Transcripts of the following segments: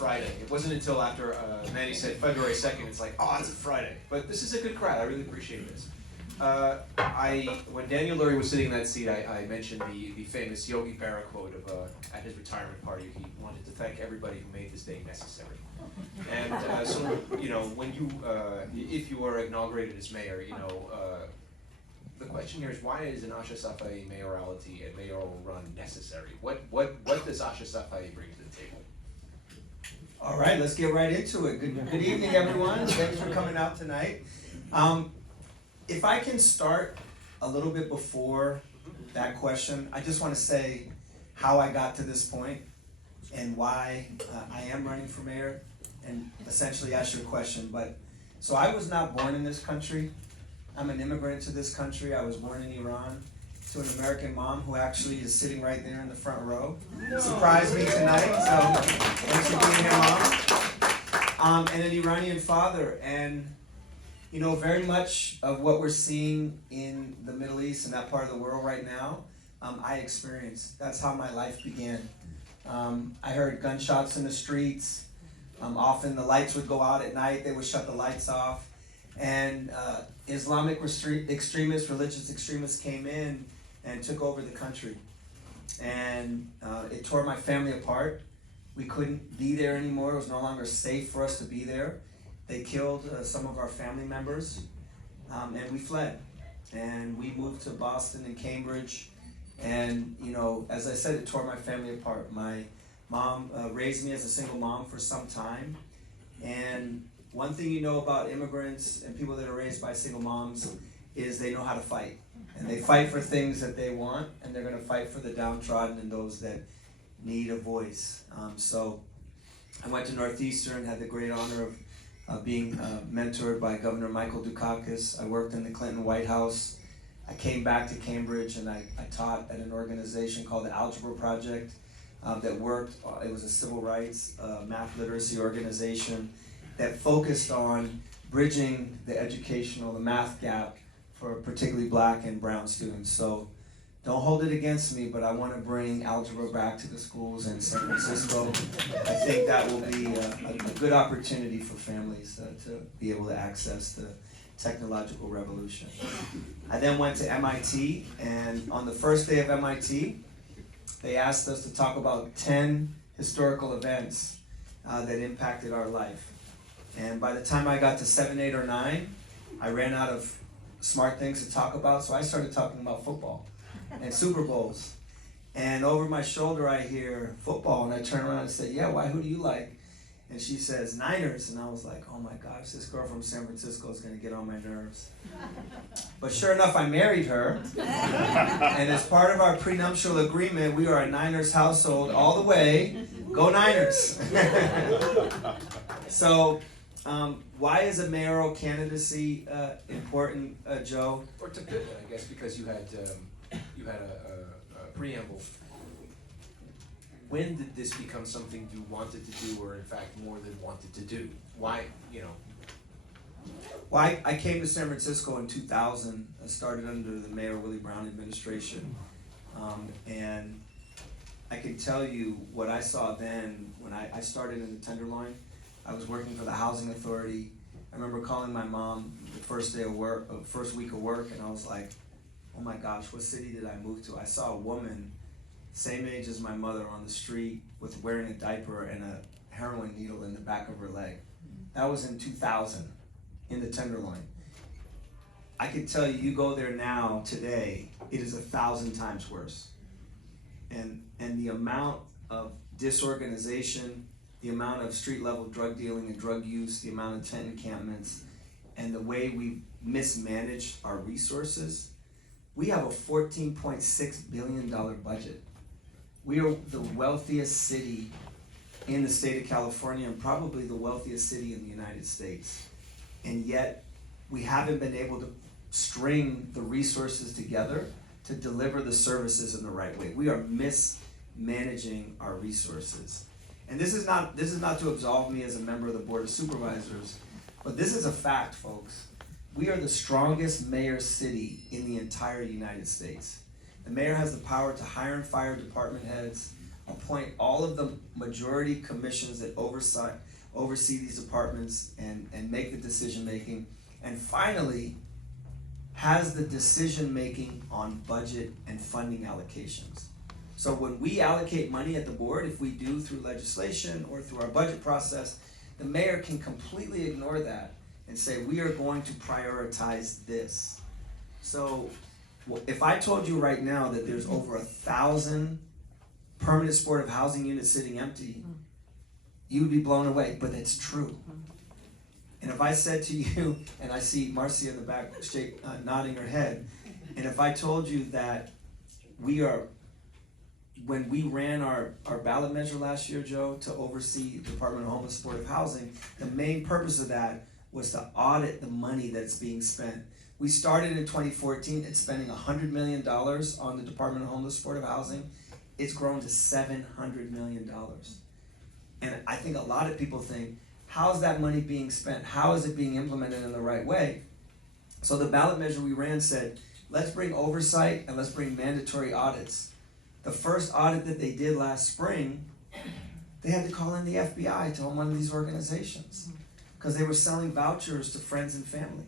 Friday. It wasn't until after Manny said February 2nd, it's like, oh, it's a Friday. But this is a good crowd. I really appreciate this. When Daniel Lurie was sitting in that seat, I mentioned the famous Yogi Berra quote of at his retirement party. He wanted to thank everybody who made this day necessary. And so, when if you are inaugurated as mayor, the question here is, why is an Asha Safaí mayoralty and mayoral run necessary? What does Asha Safaí bring to the table? All right, let's get right into it. Good evening, everyone. Thanks for coming out tonight. If I can start a little bit before that question, I just want to say how I got to this point and why I am running for mayor, and essentially ask your question. So I was not born in this country. I'm an immigrant to this country. I was born in Iran to an American mom who actually is sitting right there in the front row. Surprised me tonight, so thanks for being here, Mom. And an Iranian father. And very much of what we're seeing in the Middle East and that part of the world right now, I experienced. That's how my life began. I heard gunshots in the streets. Often the lights would go out at night. They would shut the lights off. And Islamic extremists, religious extremists came in and took over the country. And it tore my family apart. We couldn't be there anymore. It was no longer safe for us to be there. They killed some of our family members, and we fled. And we moved to Boston and Cambridge. And, as I said, it tore my family apart. My mom raised me as a single mom for some time. And one thing you know about immigrants and people that are raised by single moms is they know how to fight. And they fight for things that they want, and they're going to fight for the downtrodden and those that need a voice. So I went to Northeastern, had the great honor of being mentored by Governor Michael Dukakis. I worked in the Clinton White House. I came back to Cambridge, and I taught at an organization called the Algebra Project that worked. It was a civil rights math literacy organization that focused on bridging the educational, the math gap for particularly Black and brown students. So don't hold it against me, but I want to bring algebra back to the schools in San Francisco. I think that will be a good opportunity for families to be able to access the technological revolution. I then went to MIT, and on the first day of MIT, they asked us to talk about 10 historical events that impacted our life. And by the time I got to 7, 8, or 9, I ran out of smart things to talk about, so I started talking about football and Super Bowls. And over my shoulder I hear football, and I turn around and say, yeah, who do you like? And she says, Niners. And I was like, oh my gosh, this girl from San Francisco is going to get on my nerves. But sure enough, I married her. And as part of our prenuptial agreement, we are a Niners household all the way. Go Niners. So why is a mayoral candidacy important, Joe? Or to pivot, I guess, because you had a preamble. When did this become something you wanted to do, or in fact more than wanted to do? Why, Well, I came to San Francisco in 2000. I started under the Mayor Willie Brown administration. And I can tell you what I saw then when I started in the Tenderloin. I was working for the Housing Authority. I remember calling my mom the first day of work, first week of work, and I was like, oh my gosh, what city did I move to? I saw a woman, same age as my mother, on the street with wearing a diaper and a heroin needle in the back of her leg. That was in 2000 in the Tenderloin. I can tell you, you go there now, today, it is 1,000 times worse. And the amount of disorganization, the amount of street level drug dealing and drug use, the amount of tent encampments, and the way we mismanaged our resources. We have a $14.6 billion budget. We are the wealthiest city in the state of California, and probably the wealthiest city in the United States. And yet, we haven't been able to string the resources together to deliver the services in the right way. We are mismanaging our resources. And this is not to absolve me as a member of the Board of Supervisors, but this is a fact, folks. We are the strongest mayor city in the entire United States. The mayor has the power to hire and fire department heads, appoint all of the majority commissions that oversee these departments and make the decision making, and finally has the decision making on budget and funding allocations. So when we allocate money at the board, if we do through legislation or through our budget process, the mayor can completely ignore that and say, we are going to prioritize this. So if I told you right now that there's over 1,000 permanent supportive housing units sitting empty, you'd be blown away, but it's true. And if I said to you, and I see Marcia in the back nodding her head, and if I told you that when we ran our ballot measure last year, Joe, to oversee the Department of Homeless Supportive Housing, the main purpose of that was to audit the money that's being spent. We started in 2014 at spending $100 million on the Department of Homeless Supportive Housing. It's grown to $700 million. And I think a lot of people think, how's that money being spent? How is it being implemented in the right way? So the ballot measure we ran said, let's bring oversight and let's bring mandatory audits. The first audit that they did last spring, they had to call in the FBI to one of these organizations because they were selling vouchers to friends and family.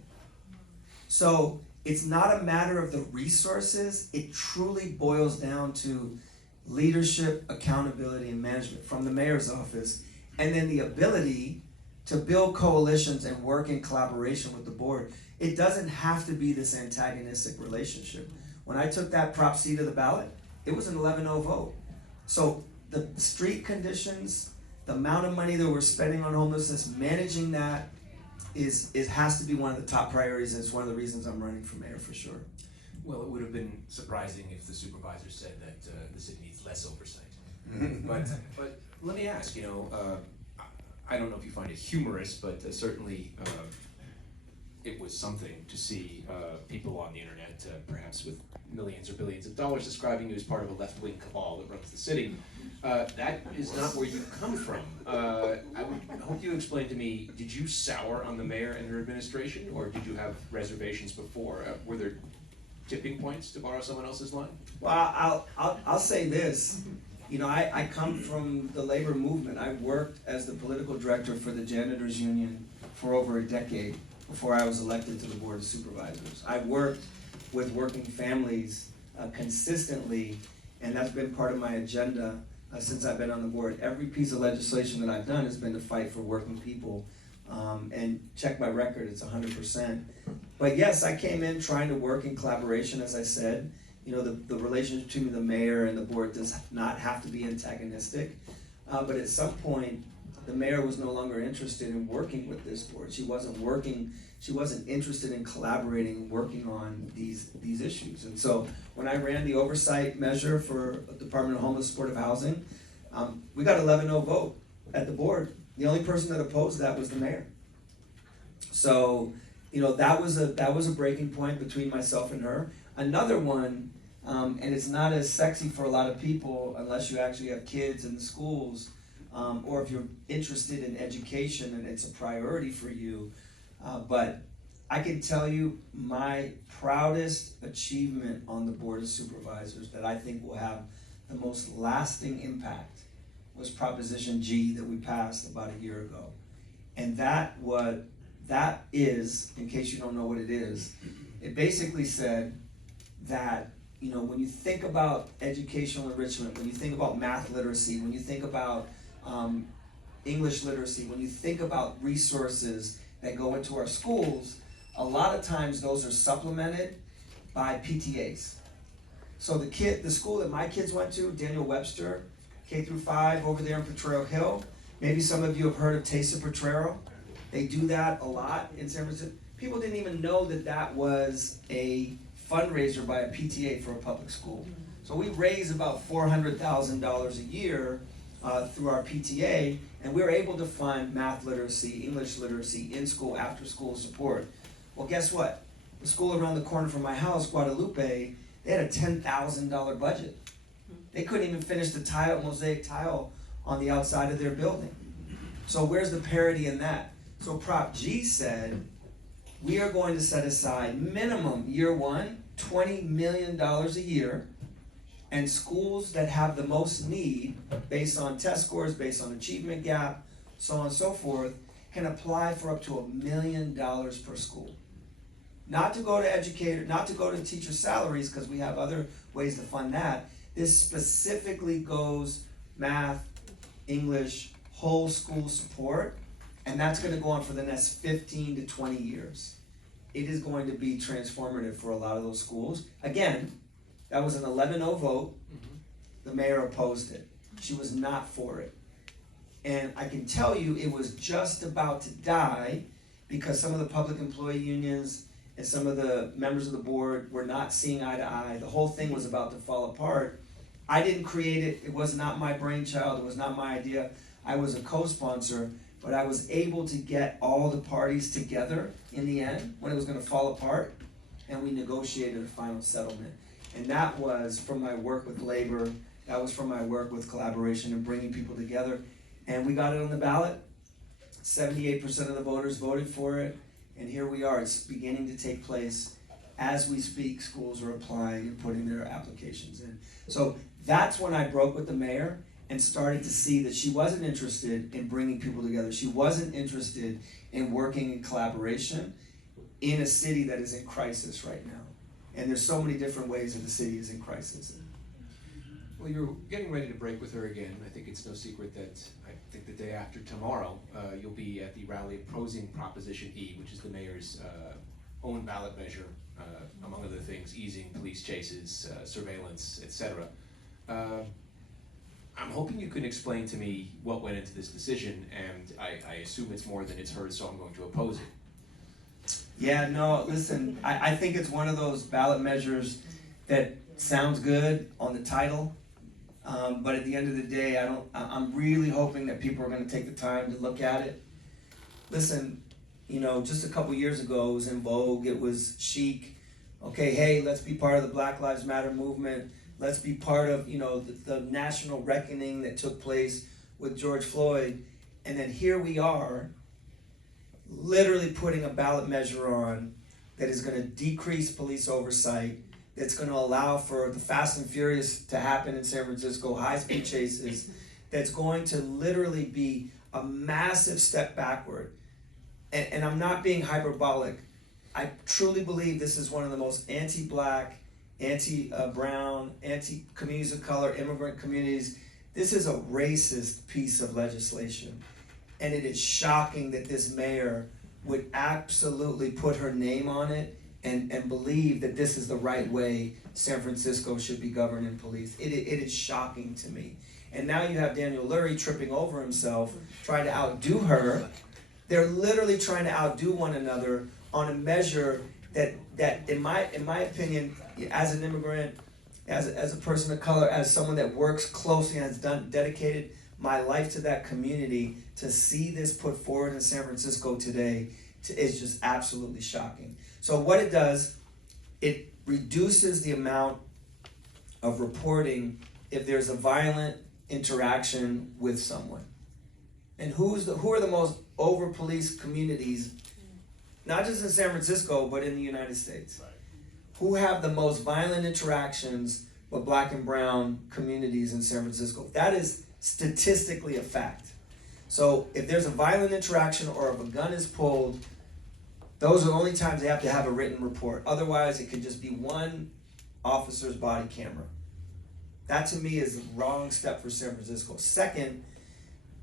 So it's not a matter of the resources, it truly boils down to leadership, accountability, and management from the mayor's office, and then the ability to build coalitions and work in collaboration with the board. It doesn't have to be this antagonistic relationship. When I took that Prop C to the ballot, it was an 11-0 vote. So the street conditions, the amount of money that we're spending on homelessness, managing that has to be one of the top priorities, and it's one of the reasons I'm running for mayor for sure. Well, it would have been surprising if the supervisor said that the city needs less oversight. But let me ask, I don't know if you find it humorous, but certainly it was something to see people on the internet, perhaps with millions or billions of dollars, describing you as part of a left-wing cabal that runs the city. That is not where you come from. I would hope you explain to me, did you sour on the mayor and her administration, or did you have reservations before? Were there tipping points, to borrow someone else's line? Well, I'll say this. I come from the labor movement. I worked as the political director for the janitors union for over a decade before I was elected to the board of supervisors. I worked with working families consistently, and that's been part of my agenda since I've been on the board. Every piece of legislation that I've done has been to fight for working people, and check my record, it's 100%. But yes, I came in trying to work in collaboration, as I said. The relationship between the mayor and the board does not have to be antagonistic, but at some point, the mayor was no longer interested in working with this board. She wasn't interested in collaborating and working on these issues. And so when I ran the oversight measure for Department of Homeless Supportive Housing, we got 11-0 vote at the board. The only person that opposed that was the mayor. So, that was a breaking point between myself and her. Another one, and it's not as sexy for a lot of people unless you actually have kids in the schools, or if you're interested in education and it's a priority for you. But I can tell you my proudest achievement on the Board of Supervisors that I think will have the most lasting impact was Proposition G that we passed about a year ago. And that is, in case you don't know what it is, it basically said that, when you think about educational enrichment, when you think about math literacy, when you think about English literacy, when you think about resources that go into our schools, a lot of times those are supplemented by PTAs. So the school that my kids went to, Daniel Webster, K-5 over there in Potrero Hill, maybe some of you have heard of Taste of Potrero. They do that a lot in San Francisco. People didn't even know that was a fundraiser by a PTA for a public school. So we raise about $400,000 a year through our PTA, and we're able to fund math literacy, English literacy, in-school, after-school support. Well, guess what? The school around the corner from my house, Guadalupe, they had a $10,000 budget. They couldn't even finish the mosaic tile on the outside of their building. So where's the parity in that? So Prop G said, we are going to set aside minimum year one, $20 million a year, And schools that have the most need, based on test scores, based on achievement gap, so on and so forth, can apply for up to $1 million per school. Not to go to educator, not to go to teacher salaries, because we have other ways to fund that. This specifically goes math, English, whole school support, and that's gonna go on for the next 15 to 20 years. It is going to be transformative for a lot of those schools. Again, that was an 11-0 vote. The mayor opposed it. She was not for it. And I can tell you it was just about to die because some of the public employee unions and some of the members of the board were not seeing eye to eye. The whole thing was about to fall apart. I didn't create it. It was not my brainchild. It was not my idea. I was a co-sponsor, but I was able to get all the parties together in the end when it was going to fall apart, and we negotiated a final settlement. And that was from my work with labor. That was from my work with collaboration and bringing people together. And we got it on the ballot. 78% of the voters voted for it. And here we are. It's beginning to take place. As we speak, schools are applying and putting their applications in. So that's when I broke with the mayor and started to see that she wasn't interested in bringing people together. She wasn't interested in working in collaboration in a city that is in crisis right now. And there's so many different ways that the city is in crisis. Well, you're getting ready to break with her again. I think it's no secret that I think the day after tomorrow, you'll be at the rally opposing Proposition E, which is the mayor's own ballot measure, among other things, easing police chases, surveillance, etc. I'm hoping you can explain to me what went into this decision, and I assume it's more than it's hers, so I'm going to oppose it. Yeah, no, listen, I think it's one of those ballot measures that sounds good on the title, but at the end of the day, I'm really hoping that people are gonna take the time to look at it. Listen, you know, just a couple years ago, it was in vogue, it was chic. Okay, hey, let's be part of the Black Lives Matter movement. Let's be part of, you know, the national reckoning that took place with George Floyd. And then here we are, literally putting a ballot measure on that is going to decrease police oversight, that's going to allow for the Fast and Furious to happen in San Francisco, high-speed chases, that's going to literally be a massive step backward. And I'm not being hyperbolic. I truly believe this is one of the most anti-black, anti-brown, anti-communities of color, immigrant communities. This is a racist piece of legislation. And it is shocking that this mayor would absolutely put her name on it and believe that this is the right way San Francisco should be governed in police. It is shocking to me. And now you have Daniel Lurie tripping over himself, trying to outdo her. They're literally trying to outdo one another on a measure that in my opinion, as an immigrant, as a person of color, as someone that works closely and has dedicated my life to that community, to see this put forward in San Francisco today is just absolutely shocking. So what it does, it reduces the amount of reporting if there's a violent interaction with someone. And who are the most over-policed communities, not just in San Francisco, but in the United States? Right. Who have the most violent interactions with Black and brown communities in San Francisco? That is statistically a fact. So if there's a violent interaction or if a gun is pulled, those are the only times they have to have a written report. Otherwise, it could just be one officer's body camera. That to me is the wrong step for San Francisco. Second,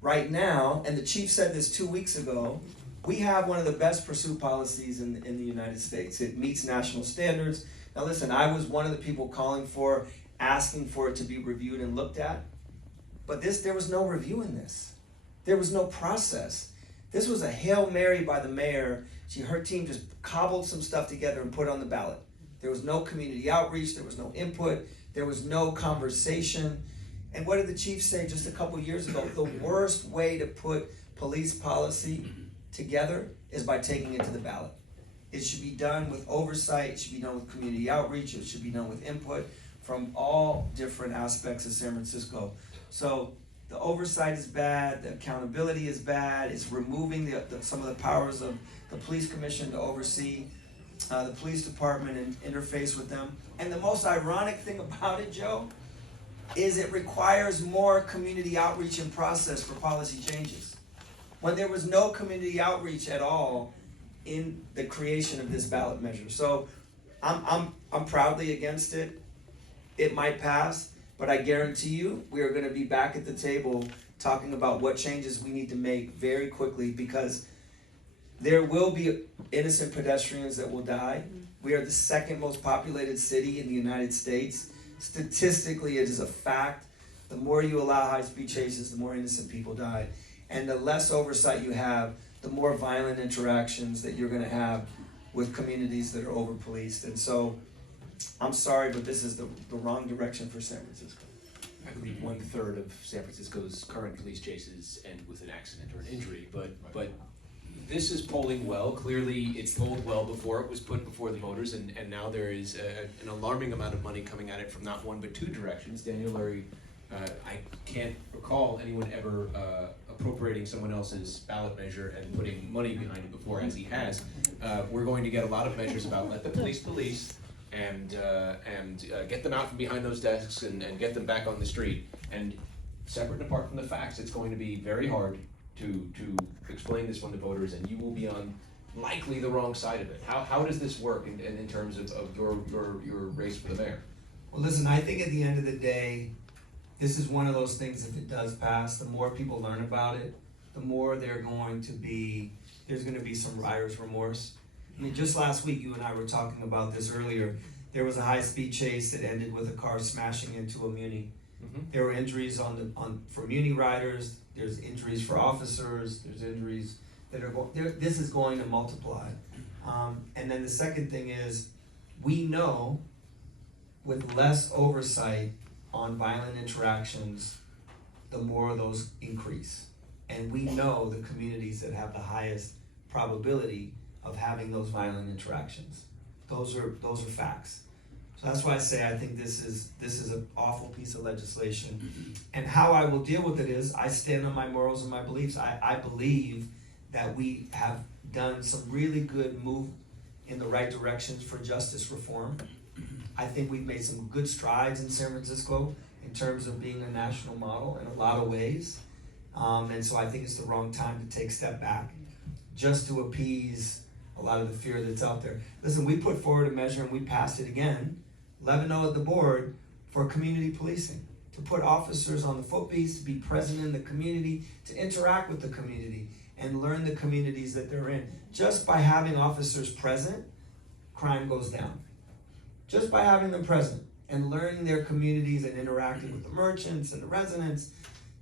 right now, and the chief said this 2 weeks ago, we have one of the best pursuit policies in the United States. It meets national standards. Now listen, I was one of the people asking for it to be reviewed and looked at. But there was no review in this. There was no process. This was a Hail Mary by the mayor. Her team just cobbled some stuff together and put it on the ballot. There was no community outreach, there was no input, there was no conversation. And what did the chief say just a couple years ago? The worst way to put police policy together is by taking it to the ballot. It should be done with oversight, it should be done with community outreach, it should be done with input from all different aspects of San Francisco. So the oversight is bad, the accountability is bad, it's removing some of the powers of the police commission to oversee the police department and interface with them. And the most ironic thing about it, Joe, is it requires more community outreach and process for policy changes. When there was no community outreach at all in the creation of this ballot measure. So I'm proudly against it. It might pass, but I guarantee you we are gonna be back at the table talking about what changes we need to make very quickly, because there will be innocent pedestrians that will die. We are the second most populated city in the United States. Statistically, it is a fact. The more you allow high-speed chases, the more innocent people die. And the less oversight you have, the more violent interactions that you're gonna have with communities that are over-policed. And so, I'm sorry, but this is the wrong direction for San Francisco. I believe 1/3 of San Francisco's current police chases end with an accident or an injury, but this is polling well. Clearly, it's polled well before it was put before the voters, and now there is an alarming amount of money coming at it from not one but two directions. Daniel Lurie, I can't recall anyone ever appropriating someone else's ballot measure and putting money behind it before, as he has. We're going to get a lot of measures about let the police police, and get them out from behind those desks and get them back on the street. And separate and apart from the facts, it's going to be very hard to explain this one to voters, and you will be on likely the wrong side of it. How does this work in terms of your race for the mayor? Well, listen, I think at the end of the day, this is one of those things, if it does pass, the more people learn about it, the more there's going to be some rider's remorse. I mean, just last week, you and I were talking about this earlier. There was a high-speed chase that ended with a car smashing into a Muni. Mm-hmm. There were injuries for Muni riders. There's injuries for officers. There's injuries that are this is going to multiply. And then the second thing is, we know with less oversight on violent interactions, the more those increase. And we know the communities that have the highest probability of having those violent interactions. Those are facts. So that's why I say I think this is an awful piece of legislation. And how I will deal with it is I stand on my morals and my beliefs. I believe that we have done some really good move in the right directions for justice reform. I think we've made some good strides in San Francisco in terms of being a national model in a lot of ways. And so I think it's the wrong time to take a step back just to appease a lot of the fear that's out there. Listen, we put forward a measure and we passed it again, 11-0 at the board, for community policing, to put officers on the footbeats, to be present in the community, to interact with the community and learn the communities that they're in. Just by having officers present, crime goes down. Just by having them present and learning their communities and interacting with the merchants and the residents,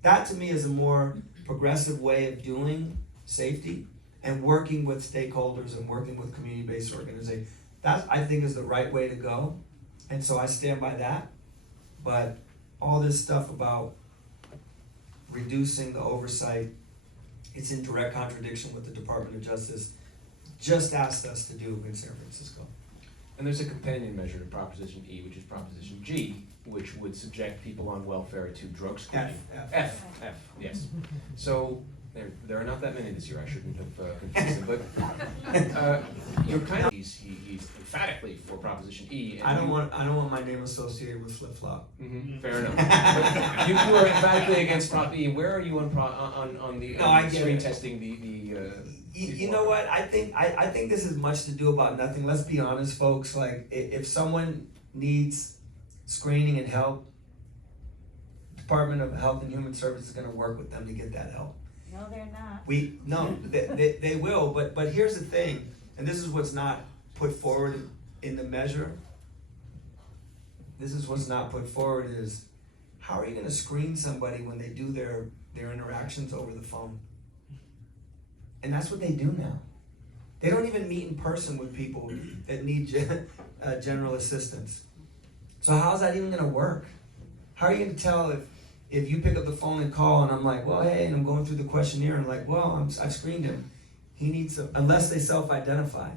that to me is a more progressive way of doing safety and working with stakeholders and working with community-based organizations. That, I think, is the right way to go. And so I stand by that. But all this stuff about reducing the oversight, it's in direct contradiction with the Department of Justice just asked us to do in San Francisco. And there's a companion measure to Proposition E, which is Proposition G, which would subject people on welfare to drug screening. F, yes. So there are not that many this year. I shouldn't have confused them, but you're kind of he's emphatically for Proposition E. And I don't want my name associated with flip flop. Mm-hmm, fair enough. But you are emphatically against Prop E. Where are you on the screen testing You know what? I think this is much to do about nothing. Let's be honest, folks. Like, if someone needs screening and help, Department of Health and Human Services is going to work with them to get that help. No, they're not. They will. But here's the thing, and this is what's not put forward in the measure. This is what's not put forward is, how are you going to screen somebody when they do their interactions over the phone? And that's what they do now. They don't even meet in person with people that need general assistance. So how's that even gonna work? How are you gonna tell if you pick up the phone and call and I'm like, well, hey, and I'm going through the questionnaire and like, well, I've screened him. He needs unless they self-identify.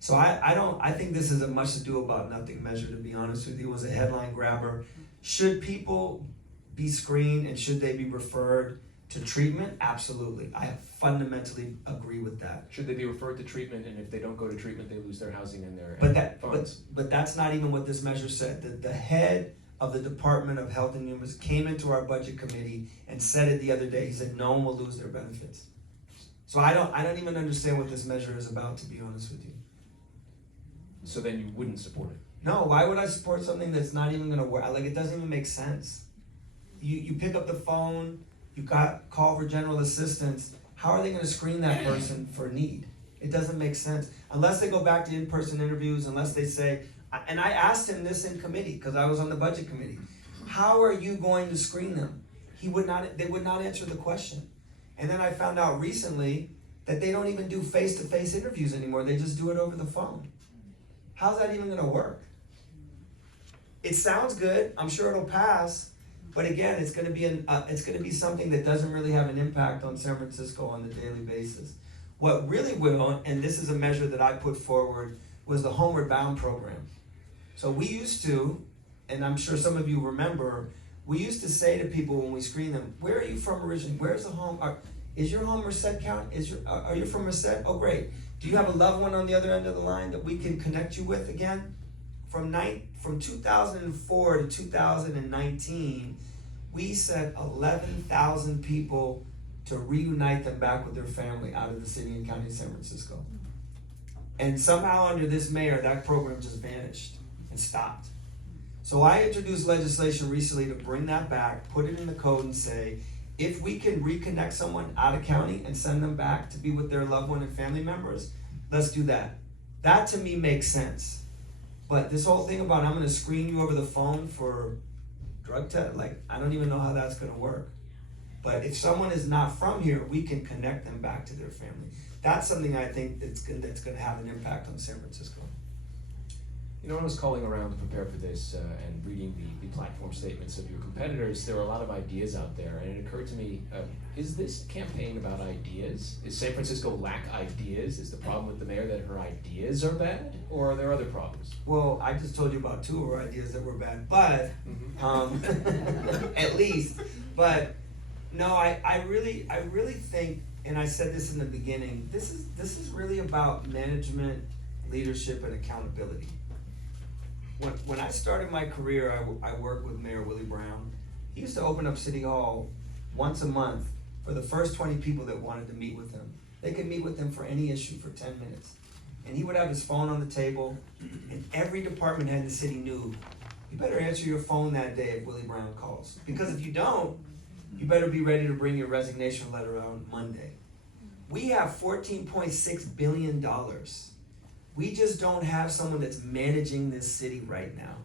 So I think this is a much ado about nothing measure, to be honest with you. It was a headline grabber. Should people be screened and should they be referred to treatment? Absolutely. I fundamentally agree with that. Should they be referred to treatment, and if they don't go to treatment, they lose their housing and their But funds? but that's not even what this measure said. The head of the Department of Health and Human came into our budget committee and said it the other day. He said no one will lose their benefits. So I don't even understand what this measure is about, to be honest with you. So then you wouldn't support it? No, why would I support something that's not even gonna work? Like, it doesn't even make sense. You pick up the phone, you call for general assistance. How are they gonna screen that person for need? It doesn't make sense. Unless they go back to in-person interviews, unless they say, and I asked him this in committee, because I was on the budget committee. How are you going to screen them? They would not answer the question. And then I found out recently that they don't even do face-to-face interviews anymore. They just do it over the phone. How's that even gonna work? It sounds good. I'm sure it'll pass, but again, it's gonna be something that doesn't really have an impact on San Francisco on the daily basis. What really will, and this is a measure that I put forward, was the Homeward Bound program. So we used to, and I'm sure some of you remember, we used to say to people when we screen them, where are you from originally? Where's the home? Is your home Merced County? Are you from Merced? Oh, great. Do you have a loved one on the other end of the line that we can connect you with again? From 2004 to 2019, we sent 11,000 people to reunite them back with their family out of the city and county of San Francisco. And somehow under this mayor, that program just vanished and stopped. So I introduced legislation recently to bring that back, put it in the code and say, if we can reconnect someone out of county and send them back to be with their loved one and family members, let's do that. That to me makes sense. But this whole thing about I'm gonna screen you over the phone for drug test, like, I don't even know how that's gonna work. But if someone is not from here, we can connect them back to their family. That's something I think that's gonna have an impact on San Francisco. You know, when I was calling around to prepare for this and reading the platform statements of your competitors, there were a lot of ideas out there, and it occurred to me, is this campaign about ideas? Is San Francisco lack ideas? Is the problem with the mayor that her ideas are bad, or are there other problems? Well, I just told you about two of our ideas that were bad, but, at least, but, no, I really think, and I said this in the beginning, this is really about management, leadership, and accountability. When I started my career, I worked with Mayor Willie Brown. He used to open up City Hall once a month for the first 20 people that wanted to meet with him. They could meet with him for any issue for 10 minutes. And he would have his phone on the table, and every department head in the city knew, you better answer your phone that day if Willie Brown calls. Because if you don't, you better be ready to bring your resignation letter on Monday. We have $14.6 billion. We just don't have someone that's managing this city right now.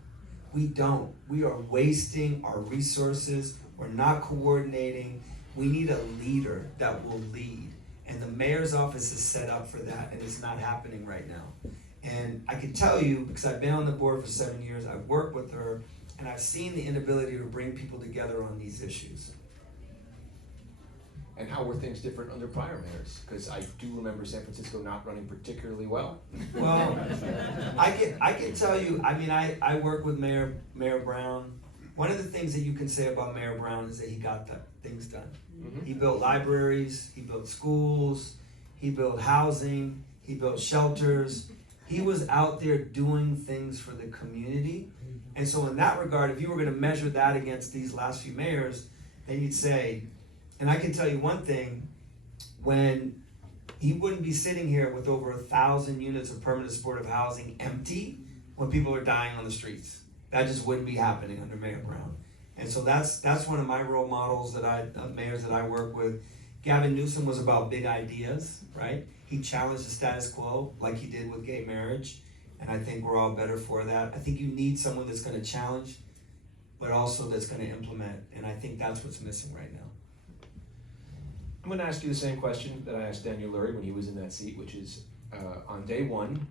We don't. We are wasting our resources. We're not coordinating. We need a leader that will lead. And the mayor's office is set up for that, and it's not happening right now. And I can tell you, because I've been on the board for 7 years, I've worked with her, and I've seen the inability to bring people together on these issues. And how were things different under prior mayors? Because I do remember San Francisco not running particularly well. Well, I can tell you, I mean, I work with Mayor Brown. One of the things that you can say about Mayor Brown is that he got things done. Mm-hmm. He built libraries, he built schools, he built housing, he built shelters. He was out there doing things for the community. And so in that regard, if you were gonna measure that against these last few mayors, then you'd say, and I can tell you one thing, when he wouldn't be sitting here with over 1,000 units of permanent supportive housing empty when people are dying on the streets. That just wouldn't be happening under Mayor Brown. And so that's one of my role models mayors that I work with. Gavin Newsom was about big ideas, right? He challenged the status quo like he did with gay marriage. And I think we're all better for that. I think you need someone that's gonna challenge, but also that's gonna implement. And I think that's what's missing right now. I'm going to ask you the same question that I asked Daniel Lurie when he was in that seat, which is, on day one,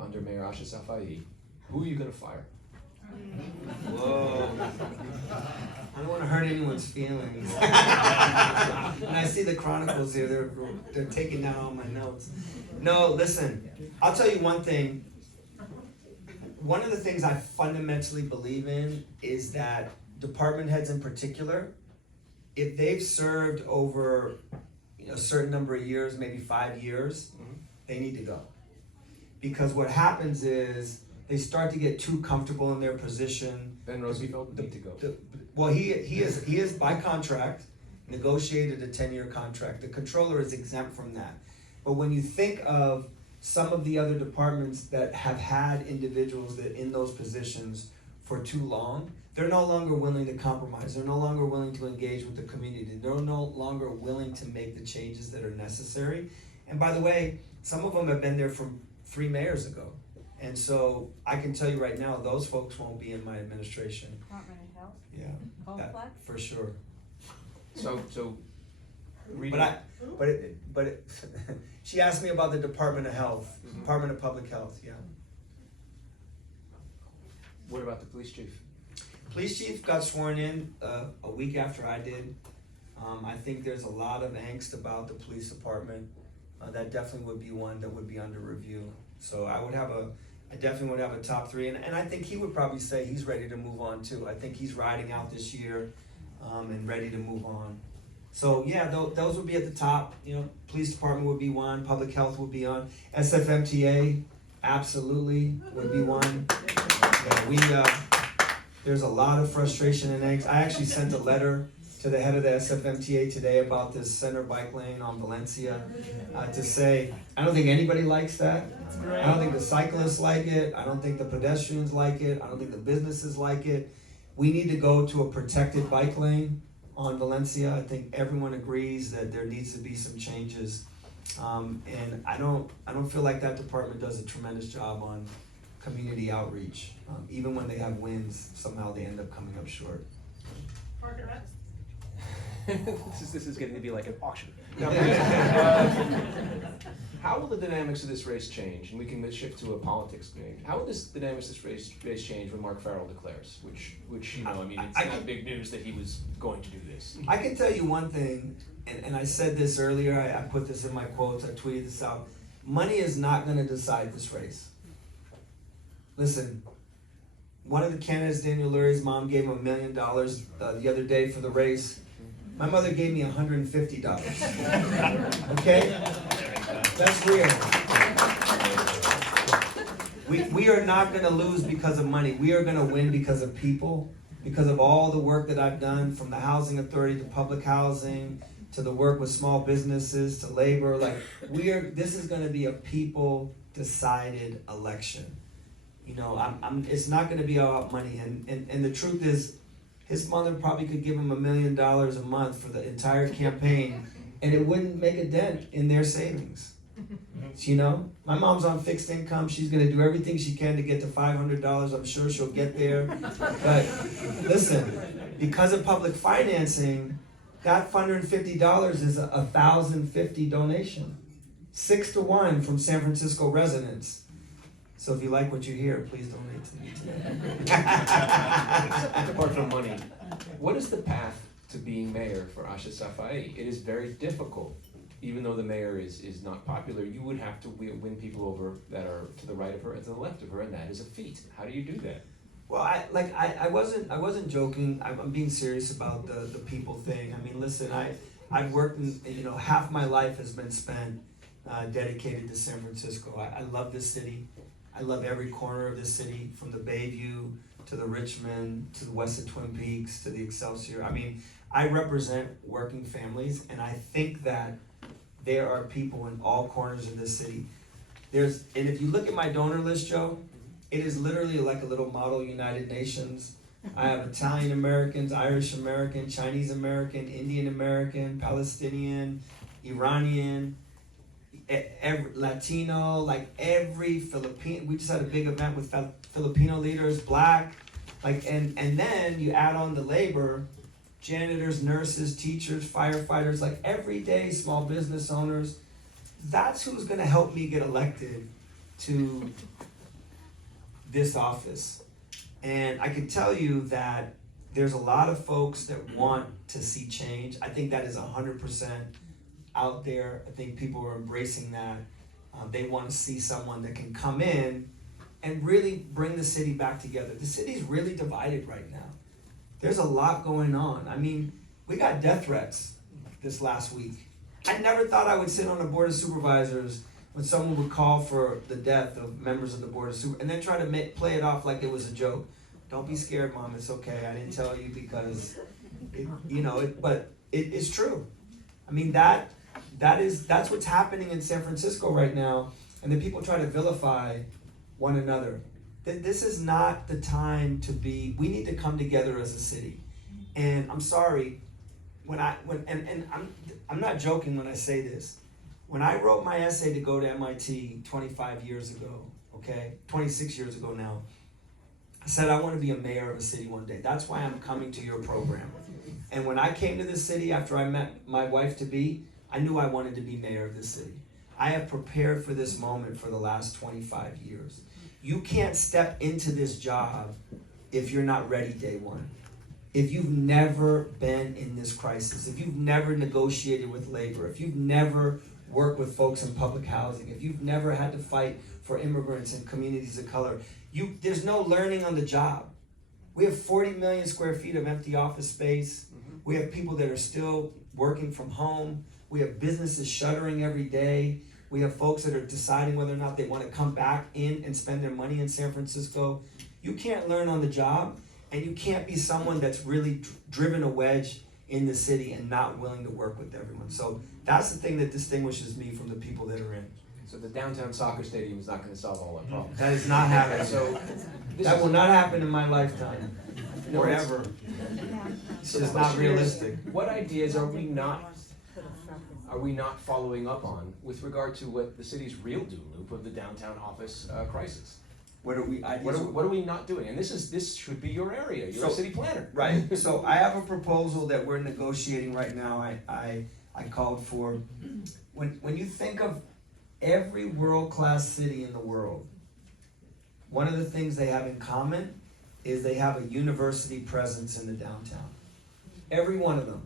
under Mayor Asha Safaí, who are you going to fire? Whoa. I don't want to hurt anyone's feelings. And I see the chronicles here, they're taking down all my notes. No, listen, I'll tell you one thing. One of the things I fundamentally believe in is that department heads in particular, if they've served over a certain number of years, maybe 5 years, they need to go. Because what happens is they start to get too comfortable in their position. Ben Rosenfeld need to go. Well, he is by contract, negotiated a 10-year contract. The controller is exempt from that. But when you think of some of the other departments that have had individuals that in those positions for too long, they're no longer willing to compromise. They're no longer willing to engage with the community. They're no longer willing to make the changes that are necessary. And by the way, some of them have been there from 3 mayors ago. And so I can tell you right now, those folks won't be in my administration. Department of Health, Yeah, that, Complex. for sure. So reading. But she asked me about the Department of Health, Department of Public Health, yeah. What about the police chief? Police chief got sworn in a week after I did. I think there's a lot of angst about the police department. That definitely would be one that would be under review. So I definitely would have a top 3, and I think he would probably say he's ready to move on too. I think he's riding out this year and ready to move on. So yeah, those would be at the top. You know, police department would be one, public health would be on, SFMTA absolutely would be one. Yeah, there's a lot of frustration and angst. I actually sent a letter to the head of the SFMTA today about this center bike lane on Valencia to say, I don't think anybody likes that. I don't think the cyclists like it. I don't think the pedestrians like it. I don't think the businesses like it. We need to go to a protected bike lane on Valencia. I think everyone agrees that there needs to be some changes. And I don't feel like that department does a tremendous job on community outreach. Even when they have wins, somehow they end up coming up short. This is getting to be like an auction. Now, how will the dynamics of this race change? And we can shift to a politics thing. How will this dynamics of this race change when Mark Farrell declares? Which you know, I mean, it's not big news that he was going to do this. I can tell you one thing, and I said this earlier. I put this in my quotes. I tweeted this out. Money is not going to decide this race. Listen. One of the candidates, Daniel Lurie's mom, gave him $1 million the other day for the race. My mother gave me $150. Okay? That's real. We are not going to lose because of money. We are going to win because of people, because of all the work that I've done, from the housing authority to public housing, to the work with small businesses, to labor. Like, this is going to be a people-decided election. You know, it's not going to be all about money. And the truth is, his mother probably could give him $1 million a month for the entire campaign, and it wouldn't make a dent in their savings. You know, my mom's on fixed income. She's going to do everything she can to get to $500. I'm sure she'll get there. But listen, because of public financing, that $150 is a $1,050 donation, 6-to-1 from San Francisco residents. So if you like what you hear, please donate to me today. Apart from money, what is the path to being mayor for Asha Safaí? It is very difficult. Even though the mayor is not popular, you would have to win people over that are to the right of her and to the left of her, and that is a feat. How do you do that? Well, I wasn't joking. I'm being serious about the people thing. I mean, listen, I've worked in, you know, half my life has been spent dedicated to San Francisco. I love this city. I love every corner of this city, from the Bayview to the Richmond to the west of Twin Peaks to the Excelsior. I mean, I represent working families, and I think that there are people in all corners of this city. And if you look at my donor list, Joe, it is literally like a little model United Nations. I have Italian Americans, Irish American, Chinese American, Indian American, Palestinian, Iranian, every Latino, like every Filipino. We just had a big event with Filipino leaders, Black, like, and then you add on the labor, janitors, nurses, teachers, firefighters, like everyday small business owners. That's who's gonna help me get elected to this office. And I can tell you that there's a lot of folks that want to see change. I think that is 100% out there. I think people are embracing that. They want to see someone that can come in and really bring the city back together. The city's really divided right now. There's a lot going on. I mean, we got death threats this last week. I never thought I would sit on a board of supervisors when someone would call for the death of members of the board of super, and then try to play it off like it was a joke. Don't be scared, Mom. It's okay. I didn't tell you because, it's true. I mean that's what's happening in San Francisco right now, and then people try to vilify one another. This is not the time to be. We need to come together as a city, and I'm sorry, I'm not joking when I say this. When I wrote my essay to go to MIT 25 years ago, 26 years ago now, I said I want to be a mayor of a city one day. That's why I'm coming to your program. And when I came to the city after I met my wife-to-be, I knew I wanted to be mayor of this city. I have prepared for this moment for the last 25 years. You can't step into this job if you're not ready day one. If you've never been in this crisis, if you've never negotiated with labor, if you've never worked with folks in public housing, if you've never had to fight for immigrants and communities of color, there's no learning on the job. We have 40 million square feet of empty office space. We have people that are still working from home. We have businesses shuttering every day. We have folks that are deciding whether or not they want to come back in and spend their money in San Francisco. You can't learn on the job, and you can't be someone that's really driven a wedge in the city and not willing to work with everyone. So that's the thing that distinguishes me from the people that are in. So the downtown soccer stadium is not going to solve all our problems. That is not happening. So That will not happen in my lifetime, or ever. It's just not realistic. What ideas are we not following up on with regard to what the city's real doom loop of the downtown office crisis? What are we? What are we not doing? And this should be your area. You're a city planner. Right. So I have a proposal that we're negotiating right now. I called for, when you think of every world-class city in the world, one of the things they have in common is they have a university presence in the downtown. Every one of them.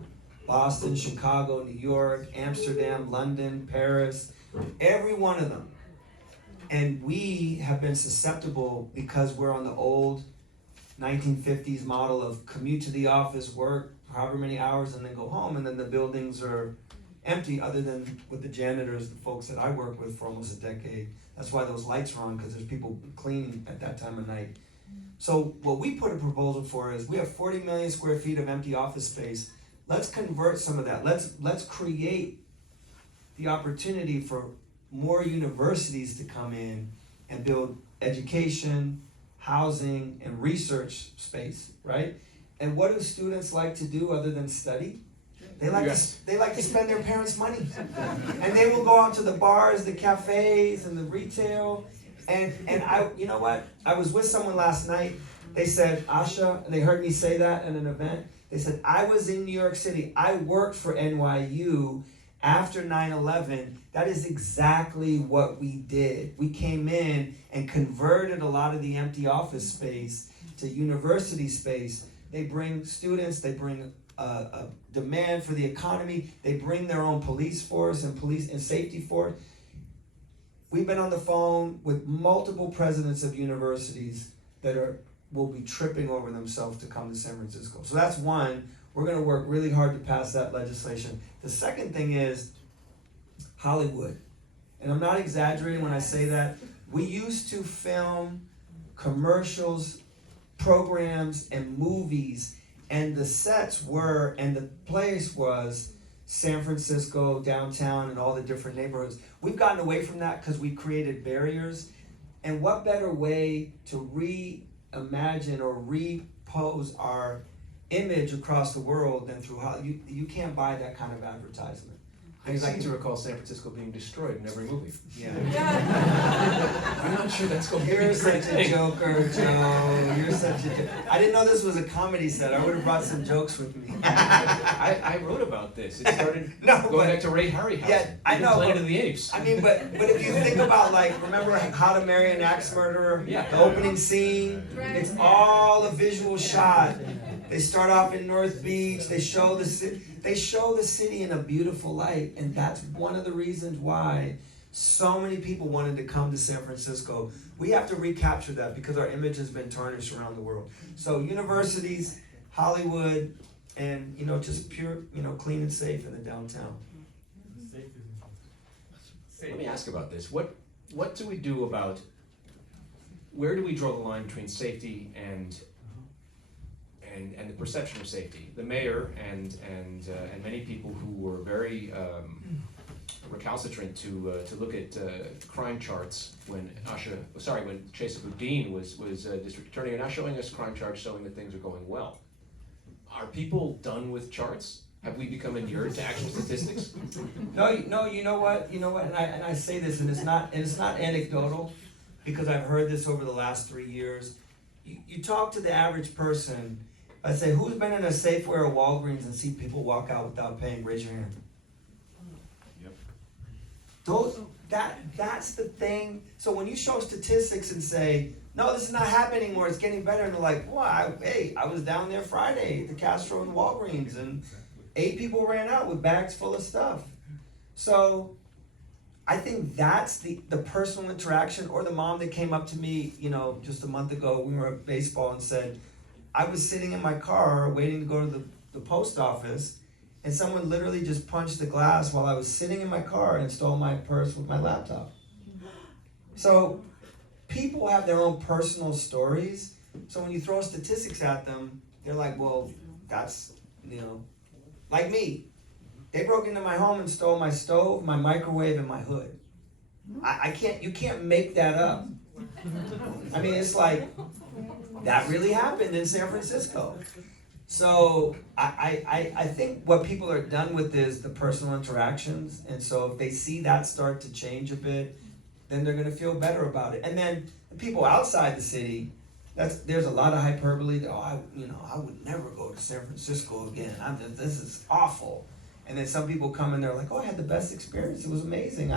Boston, Chicago, New York, Amsterdam, London, Paris, every one of them. And we have been susceptible because we're on the old 1950s model of commute to the office, work however many hours, and then go home, and then the buildings are empty other than with the janitors, the folks that I worked with for almost a decade. That's why those lights are on, because there's people cleaning at that time of night. So what we put a proposal for is we have 40 million square feet of empty office space. Let's convert some of that. Let's create the opportunity for more universities to come in and build education, housing, and research space, right? And what do students like to do other than study? They like to spend their parents' money. And they will go out to the bars, the cafes, and the retail. And I, you know what? I was with someone last night. They said, Asha, and they heard me say that at an event. They said, I was in New York City. I worked for NYU after 9/11. That is exactly what we did. We came in and converted a lot of the empty office space to university space. They bring students, they bring a demand for the economy, they bring their own police force and police and safety force. We've been on the phone with multiple presidents of universities that will be tripping over themselves to come to San Francisco. So that's one. We're going to work really hard to pass that legislation. The second thing is Hollywood. And I'm not exaggerating when I say that. We used to film commercials, programs, and movies, and the sets were, and the place was San Francisco, downtown, and all the different neighborhoods. We've gotten away from that because we created barriers. And what better way to reimagine or repose our image across the world than through Hollywood? You can't buy that kind of advertisement. I seem to recall San Francisco being destroyed in every movie. Yeah. I'm not sure that's going to be You're a great such a thing. joker, Joe. You're such a joker. I didn't know this was a comedy set. I would have brought some jokes with me. I wrote about this. It started going back to Ray Harryhausen. Yeah, I know. Planet of the Apes. I mean, but if you think about, like, remember How to Marry an Axe Murderer? Yeah. The opening scene, it's all a visual shot. They start off in North Beach. They show the city in a beautiful light, and that's one of the reasons why so many people wanted to come to San Francisco. We have to recapture that because our image has been tarnished around the world. So universities, Hollywood, and just pure, clean and safe in the downtown. Let me ask about this. What do we do about, where do we draw the line between safety and the perception of safety? The mayor and many people who were very recalcitrant to look at crime charts when Chesa Boudin was district attorney, are now showing us crime charts showing that things are going well. Are people done with charts? Have we become inured to actual statistics? No, you know what, and I say this, and it's not anecdotal, because I've heard this over the last 3 years. You talk to the average person, I say, who's been in a Safeway or Walgreens and see people walk out without paying? Raise your hand. That's the thing. So when you show statistics and say, no, this is not happening anymore, it's getting better, and they're like, well, I was down there Friday at the Castro and Walgreens, and 8 people ran out with bags full of stuff. So I think that's the personal interaction, or the mom that came up to me, just a month ago, we were at baseball, and said, I was sitting in my car waiting to go to the post office, and someone literally just punched the glass while I was sitting in my car and stole my purse with my laptop. So people have their own personal stories. So when you throw statistics at them, they're like, well, that's, like me. They broke into my home and stole my stove, my microwave, and my hood. You can't make that up. I mean, it's like, that really happened in San Francisco. So I think what people are done with is the personal interactions, and so if they see that start to change a bit, then they're gonna feel better about it. And then the people outside the city, there's a lot of hyperbole. I would never go to San Francisco again. This is awful. And then some people come and they're like, I had the best experience. It was amazing.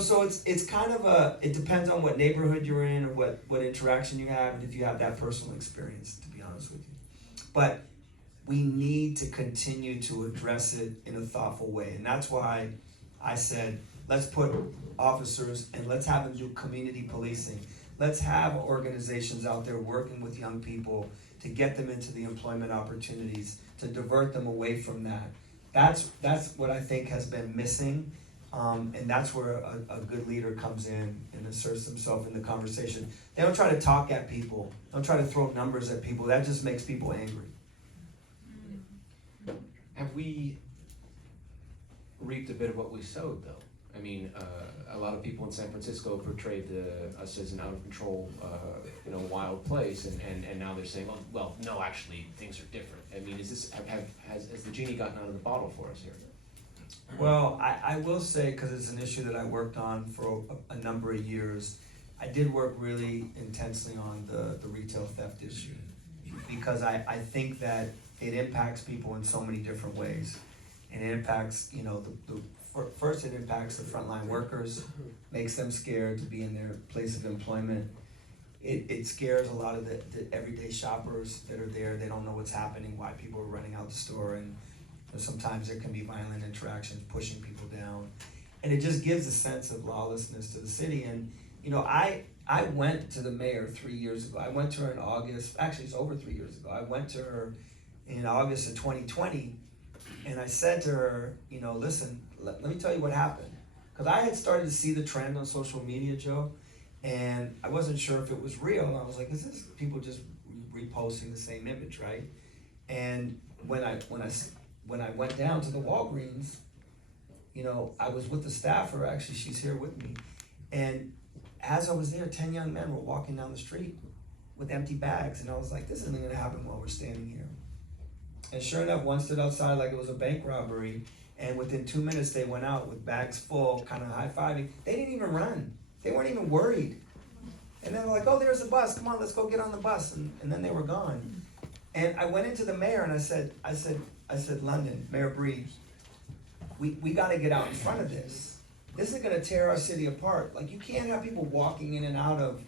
So it's kind of it depends on what neighborhood you're in, or what interaction you have, and if you have that personal experience, to be honest with you. But we need to continue to address it in a thoughtful way. And that's why I said, let's put officers and let's have them do community policing. Let's have organizations out there working with young people to get them into the employment opportunities, to divert them away from that. That's what I think has been missing. And that's where a good leader comes in and asserts himself in the conversation. They don't try to talk at people. Don't try to throw numbers at people. That just makes people angry. Have we reaped a bit of what we sowed, though? I mean, a lot of people in San Francisco portrayed us as an out-of-control, wild place, and now they're saying, well, no, actually, things are different. I mean, has the genie gotten out of the bottle for us here? Well, I will say, because it's an issue that I worked on for a number of years, I did work really intensely on the retail theft issue, because I think that it impacts people in so many different ways. And it impacts, first it impacts the frontline workers, makes them scared to be in their place of employment. It scares a lot of the everyday shoppers that are there. They don't know what's happening, why people are running out the store, and sometimes there can be violent interactions, pushing people down. And it just gives a sense of lawlessness to the city. And, I went to the mayor 3 years ago. I went to her in August, actually it's over 3 years ago. I went to her in August of 2020, and I said to her, listen, let me tell you what happened. Because I had started to see the trend on social media, Joe, and I wasn't sure if it was real. And I was like, is this people just reposting the same image, right? And when I went down to the Walgreens, I was with the staffer, actually she's here with me, and as I was there, 10 young men were walking down the street with empty bags, and I was like, this isn't gonna happen while we're standing here. And sure enough, one stood outside like it was a bank robbery, and within 2 minutes they went out with bags full, kind of high-fiving. They didn't even run. They weren't even worried. And then they're like, there's the bus, come on, let's go get on the bus, and then they were gone. And I went into the mayor and I said, London, Mayor Breed, we gotta get out in front of this. This is gonna tear our city apart. Like, you can't have people walking in and out of,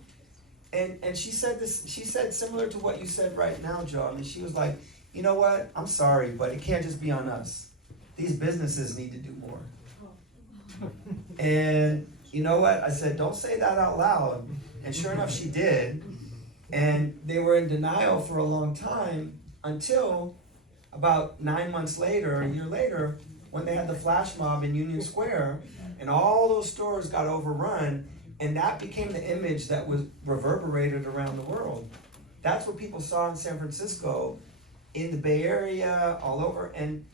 and she said similar to what you said right now, Joe. I mean, she was like, you know what, I'm sorry, but it can't just be on us. These businesses need to do more. And you know what, I said, don't say that out loud. And sure enough, she did. And they were in denial for a long time until about 9 months later, a year later, when they had the flash mob in Union Square, and all those stores got overrun, and that became the image that was reverberated around the world. That's what people saw in San Francisco, in the Bay Area, all over. And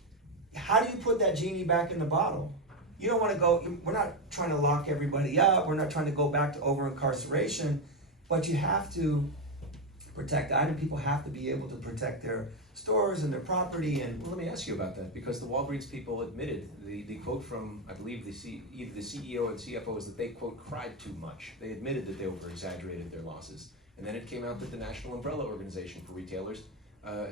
how do you put that genie back in the bottle? You don't want to go, we're not trying to lock everybody up, we're not trying to go back to over-incarceration, but you have to protect the item. People have to be able to protect their stores and their property. And Well, let me ask you about that, because the Walgreens people admitted, the quote from, I believe, either the CEO and CFO is that they, quote, cried too much. They admitted that they over-exaggerated their losses. And then it came out that the National Umbrella Organization for Retailers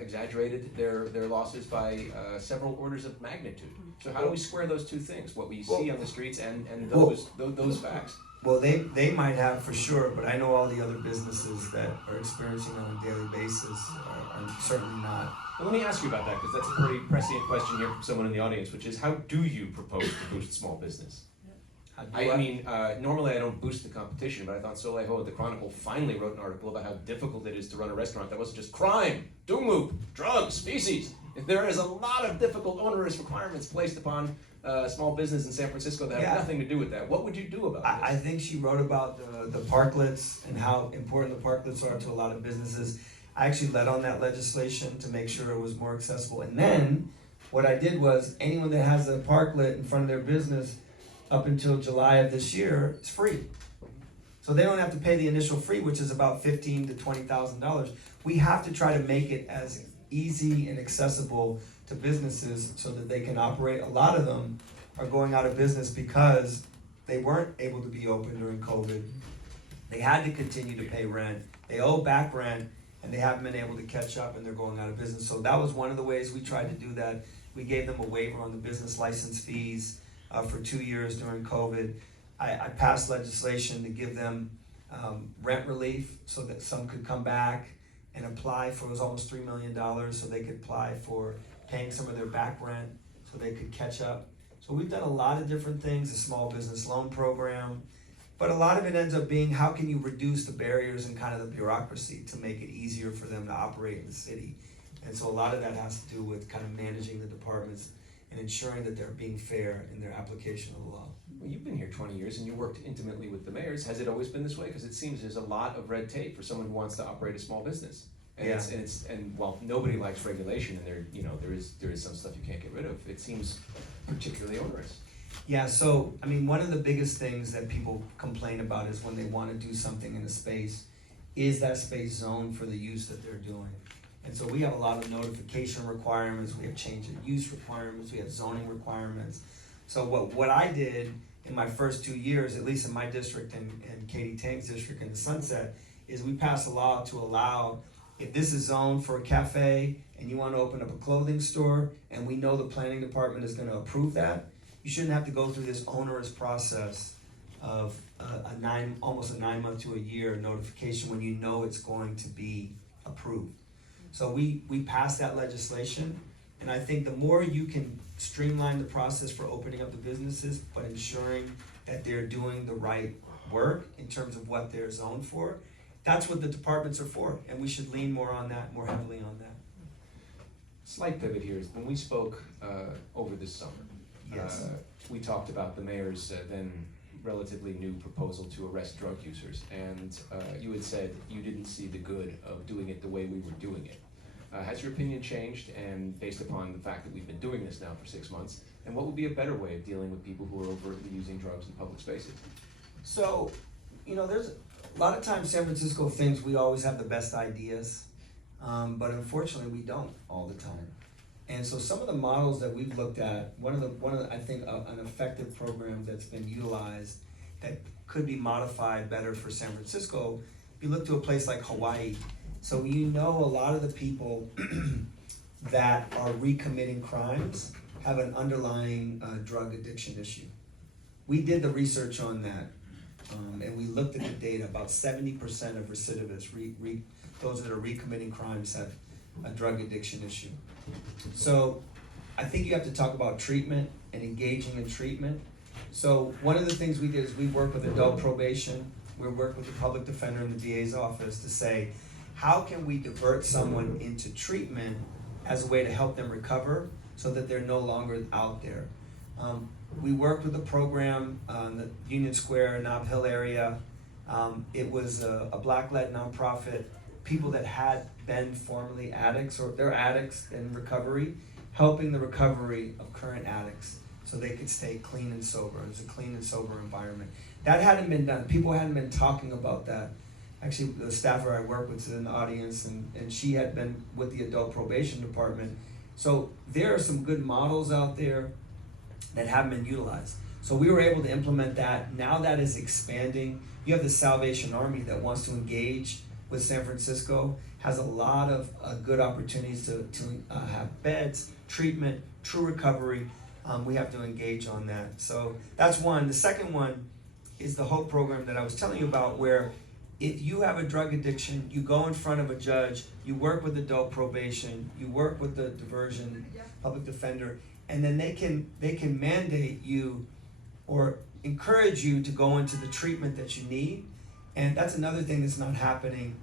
exaggerated their losses by several orders of magnitude. So how do we square those two things, what we see on the streets and those facts? well, they might have for sure, but I know all the other businesses that are experiencing on a daily basis are certainly not. Well, let me ask you about that, because that's a pretty prescient question here from someone in the audience, which is, how do you propose to boost small business? I mean, normally I don't boost the competition, but I thought Soleil Ho at the Chronicle finally wrote an article about how difficult it is to run a restaurant that wasn't just crime, doom loop, drugs, feces. If there is a lot of difficult, onerous requirements placed upon small business in San Francisco that have nothing to do with that, what would you do about this? I think she wrote about the parklets and how important the parklets are to a lot of businesses. I actually led on that legislation to make sure it was more accessible. And then what I did was, anyone that has a parklet in front of their business up until July of this year, it's free. So they don't have to pay the initial fee, which is about $15,000 to $20,000. We have to try to make it as easy and accessible to businesses so that they can operate. A lot of them are going out of business because they weren't able to be open during COVID. They had to continue to pay rent. They owe back rent, and they haven't been able to catch up, and they're going out of business. So that was one of the ways we tried to do that. We gave them a waiver on the business license fees for 2 years during COVID. I passed legislation to give them rent relief so that some could come back and apply for, it was almost $3 million, so they could apply for paying some of their back rent so they could catch up. So we've done a lot of different things, a small business loan program, but a lot of it ends up being, how can you reduce the barriers and kind of the bureaucracy to make it easier for them to operate in the city? And so a lot of that has to do with kind of managing the departments and ensuring that they're being fair in their application of the law. Well, you've been here 20 years and you worked intimately with the mayors. Has it always been this way? Because it seems there's a lot of red tape for someone who wants to operate a small business. And while nobody likes regulation, and there is some stuff you can't get rid of, it seems particularly onerous. Yeah, so I mean, one of the biggest things that people complain about is when they want to do something in a space, is that space zoned for the use that they're doing? And so we have a lot of notification requirements, we have change of use requirements, we have zoning requirements. So what I did in my first 2 years, at least in my district and Katie Tang's district in the Sunset, is we passed a law to allow, if this is zoned for a cafe and you want to open up a clothing store, and we know the planning department is going to approve that, you shouldn't have to go through this onerous process of almost a 9 month to a year notification when you know it's going to be approved. So we passed that legislation, and I think the more you can streamline the process for opening up the businesses, but ensuring that they're doing the right work in terms of what they're zoned for, that's what the departments are for, and we should lean more on that, more heavily on that. Slight pivot here is when we spoke over this summer. Yes. We talked about the mayor's then relatively new proposal to arrest drug users, and you had said you didn't see the good of doing it the way we were doing it. Has your opinion changed, and based upon the fact that we've been doing this now for 6 months, and what would be a better way of dealing with people who are overtly using drugs in public spaces? So, there's a lot of times San Francisco thinks we always have the best ideas, but unfortunately we don't all the time. And so some of the models that we've looked at, one of the I think an effective program that's been utilized that could be modified better for San Francisco, you look to a place like Hawaii. So a lot of the people that are recommitting crimes have an underlying drug addiction issue. We did the research on that, and we looked at the data. About 70% of recidivists, those that are recommitting crimes, have a drug addiction issue. So I think you have to talk about treatment and engaging in treatment. So one of the things we did is we work with adult probation, we work with the public defender in the DA's office to say, how can we divert someone into treatment as a way to help them recover so that they're no longer out there? we worked with a program on the Union Square, Nob Hill area. It was a black-led nonprofit, people that had been formerly addicts or they're addicts in recovery, helping the recovery of current addicts so they could stay clean and sober. It was a clean and sober environment. That hadn't been done. People hadn't been talking about that. Actually, the staffer I work with is in the audience, and she had been with the adult probation department. So there are some good models out there that haven't been utilized. So we were able to implement that. Now that is expanding. You have the Salvation Army that wants to engage with San Francisco, has a lot of good opportunities to have beds, treatment, true recovery. We have to engage on that. So that's one. The second one is the HOPE program that I was telling you about, where if you have a drug addiction, you go in front of a judge, you work with adult probation, you work with the diversion, public defender, and then they can mandate you or encourage you to go into the treatment that you need. And that's another thing that's not happening.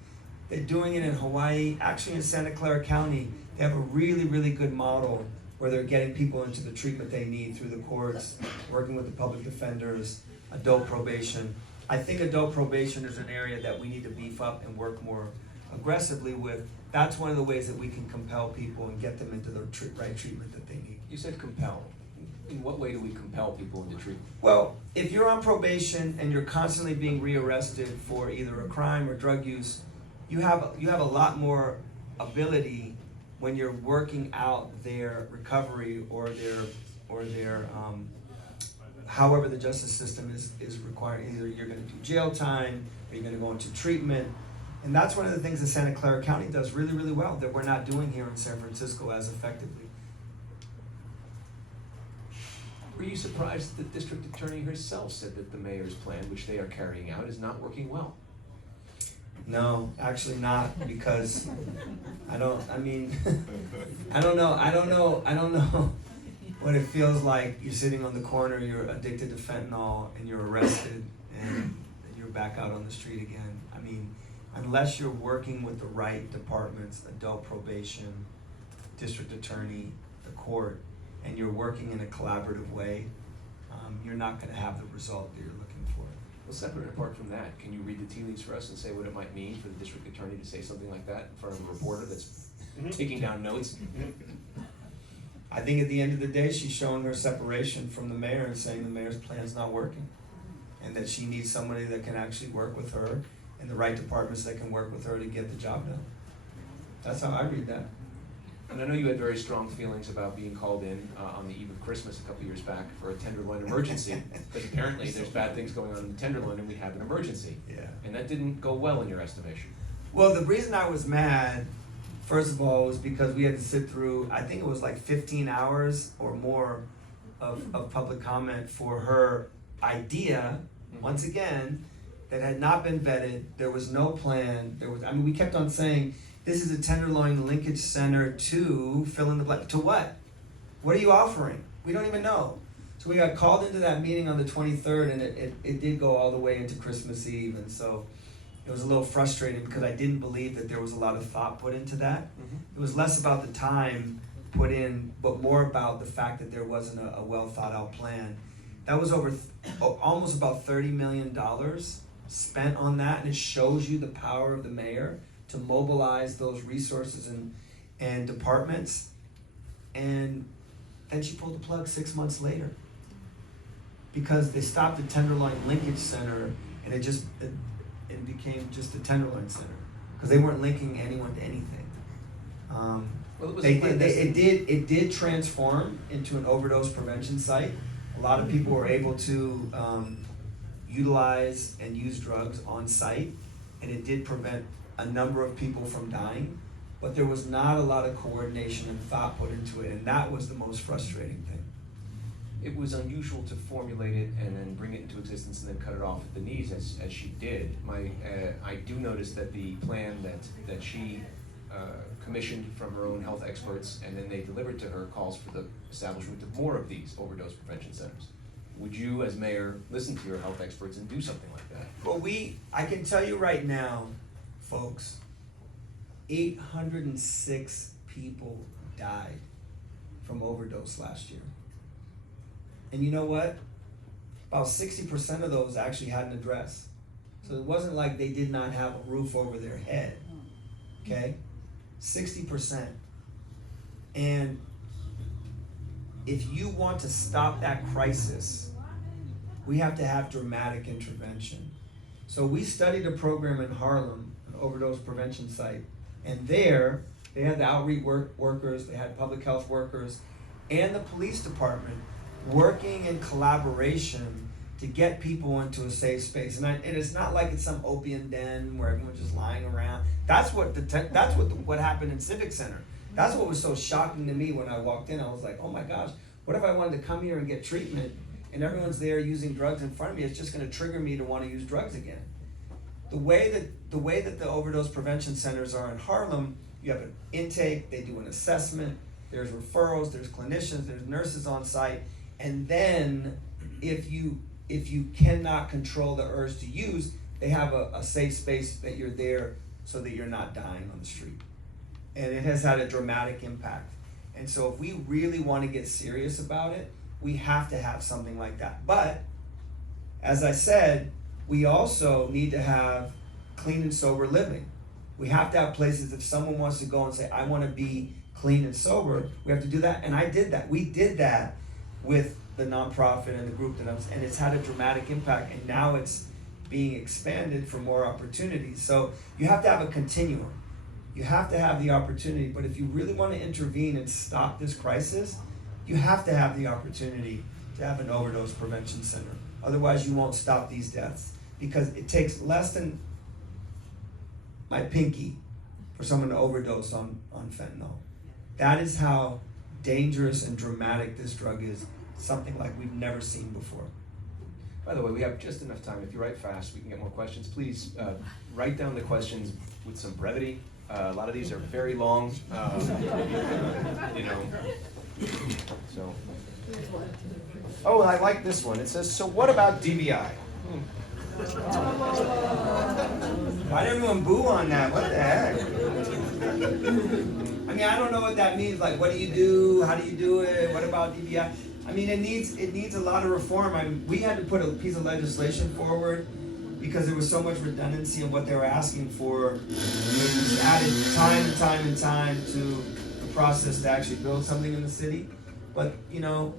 They're doing it in Hawaii, actually in Santa Clara County. They have a really, really good model where they're getting people into the treatment they need through the courts, working with the public defenders, adult probation. I think adult probation is an area that we need to beef up and work more aggressively with. That's one of the ways that we can compel people and get them into the right treatment that they need. You said compel. In what way do we compel people into treatment? Well, if you're on probation and you're constantly being rearrested for either a crime or drug use, you have a lot more ability when you're working out their recovery or their however the justice system is requiring. Either you're going to do jail time or you're going to go into treatment. And that's one of the things that Santa Clara County does really, really well that we're not doing here in San Francisco as effectively. Were you surprised that the district attorney herself said that the mayor's plan, which they are carrying out, is not working well? No, actually not, because I don't know what it feels like. You're sitting on the corner, you're addicted to fentanyl, and you're arrested, and you're back out on the street again. I mean, unless you're working with the right departments, adult probation, district attorney, the court, and you're working in a collaborative way, you're not going to have the result that you're looking for. Well, separate and apart from that, can you read the tea leaves for us and say what it might mean for the district attorney to say something like that in front of a reporter that's taking down notes? I think at the end of the day, she's showing her separation from the mayor and saying the mayor's plan's not working, and that she needs somebody that can actually work with her and the right departments that can work with her to get the job done. That's how I read that. And I know you had very strong feelings about being called in on the eve of Christmas a couple years back for a Tenderloin emergency, because apparently there's bad things going on in the Tenderloin and we have an emergency. Yeah. And that didn't go well in your estimation. Well, the reason I was mad, first of all, was because we had to sit through, I think it was like 15 hours or more of public comment for her idea, once again, that had not been vetted. There was no plan. We kept on saying, this is a Tenderloin linkage center to fill in the blank. To what? What are you offering? We don't even know. So we got called into that meeting on the 23rd, and it did go all the way into Christmas Eve. And so it was a little frustrating because I didn't believe that there was a lot of thought put into that. It was less about the time put in, but more about the fact that there wasn't a well thought out plan. That was over almost about $30 million spent on that, and it shows you the power of the mayor to mobilize those resources and departments. And then she pulled the plug 6 months later because they stopped the Tenderloin Linkage Center, and it became just a Tenderloin Center because they weren't linking anyone to anything. It did transform into an overdose prevention site. A lot of people were able to utilize and use drugs on site, and it did prevent a number of people from dying, but there was not a lot of coordination and thought put into it, and that was the most frustrating thing. It was unusual to formulate it and then bring it into existence and then cut it off at the knees as she did. I do notice that the plan that she commissioned from her own health experts and then they delivered to her calls for the establishment of more of these overdose prevention centers. Would you, as mayor, listen to your health experts and do something like that? Well, I can tell you right now, folks, 806 people died from overdose last year. And you know what? About 60% of those actually had an address. So it wasn't like they did not have a roof over their head, okay? 60%. And if you want to stop that crisis, we have to have dramatic intervention. So we studied a program in Harlem, an overdose prevention site, and there they had the outreach workers, they had public health workers, and the police department working in collaboration to get people into a safe space. And it's not like it's some opium den where everyone's just lying around. That's what what happened in Civic Center. That's what was so shocking to me when I walked in. I was like, oh my gosh, what if I wanted to come here and get treatment and everyone's there using drugs in front of me? It's just going to trigger me to want to use drugs again. The way that the overdose prevention centers are in Harlem, you have an intake, they do an assessment, there's referrals, there's clinicians, there's nurses on site, and then if you cannot control the urge to use, they have a safe space that you're there so that you're not dying on the street. And it has had a dramatic impact. And so if we really want to get serious about it, we have to have something like that. But, as I said, we also need to have clean and sober living. We have to have places, if someone wants to go and say, I want to be clean and sober, we have to do that. And I did that. We did that with the nonprofit and the group that and it's had a dramatic impact, and now it's being expanded for more opportunities. So you have to have a continuum. You have to have the opportunity, but if you really want to intervene and stop this crisis, you have to have the opportunity to have an overdose prevention center. Otherwise, you won't stop these deaths, because it takes less than my pinky for someone to overdose on fentanyl. That is how dangerous and dramatic this drug is, something like we've never seen before. By the way, we have just enough time. If you write fast, we can get more questions. Please write down the questions with some brevity. A lot of these are very long, you know. So. Oh, I like this one. It says, so what about DBI? Why did everyone boo on that? What the heck? I mean, I don't know what that means. Like, what do you do? How do you do it? What about DBI? I mean, it needs a lot of reform. I mean, we had to put a piece of legislation forward because there was so much redundancy in what they were asking for. It just added time and time and time to the process to actually build something in the city. But, you know,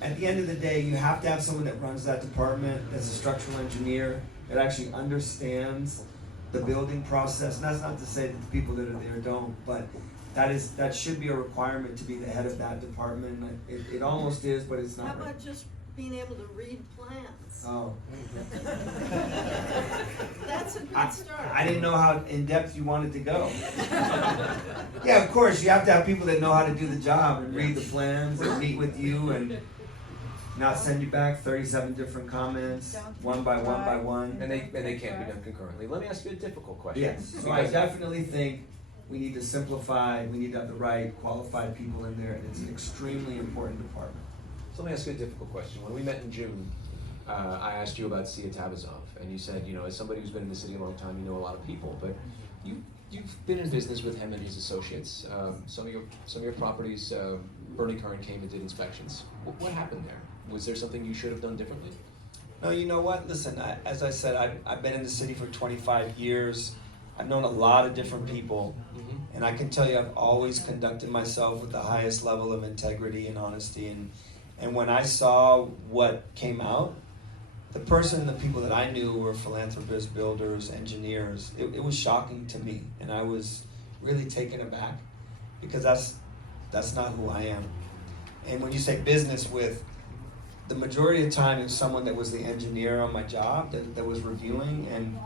at the end of the day, you have to have someone that runs that department, that's a structural engineer, that actually understands the building process. And that's not to say that the people that are there don't, but that should be a requirement to be the head of that department. It almost is, but it's not. How about just being able to read plans? Oh. That's a good start. I didn't know how in-depth you wanted to go. Yeah, of course, you have to have people that know how to do the job and read the plans and meet with you and not send you back 37 different comments, one by one by one. And they can't be done concurrently. Let me ask you a difficult question. Yes, so I definitely think we need to simplify, we need to have the right qualified people in there, and it's an extremely important department. So let me ask you a difficult question. When we met in June, I asked you about Sia Tabazov, and you said, you know, as somebody who's been in the city a long time, you know a lot of people, but you've been in business with him and his associates. Some of your properties, Bernie Curran came and did inspections. What happened there? Was there something you should have done differently? No, you know what? Listen, as I said, I've been in the city for 25 years. I've known a lot of different people, and I can tell you I've always conducted myself with the highest level of integrity and honesty. And when I saw what came out, the people that I knew were philanthropists, builders, engineers. It was shocking to me, and I was really taken aback, because that's not who I am. And when you say business with, the majority of the time it was someone that was the engineer on my job that was reviewing, and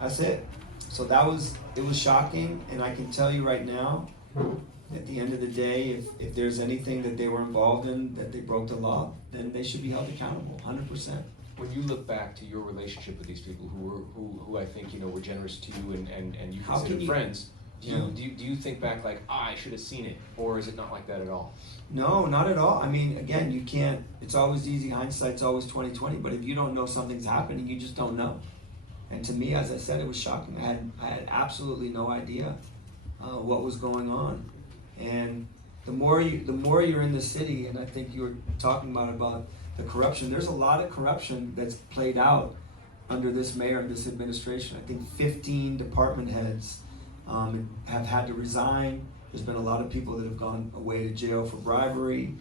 that's it. So it was shocking, and I can tell you right now, at the end of the day, if there's anything that they were involved in, that they broke the law, then they should be held accountable, 100%. When you look back to your relationship with these people who I think, you know, were generous to you and you consider friends, do you think back like, I should have seen it, or is it not like that at all? No, not at all. I mean, again, you can't, it's always easy, hindsight's always 20/20, but if you don't know something's happening, you just don't know. And to me, as I said, it was shocking. I had absolutely no idea what was going on. And the more you're in the city, and I think you were talking about the corruption. There's a lot of corruption that's played out under this mayor and this administration. I think 15 department heads have had to resign. There's been a lot of people that have gone away to jail for bribery.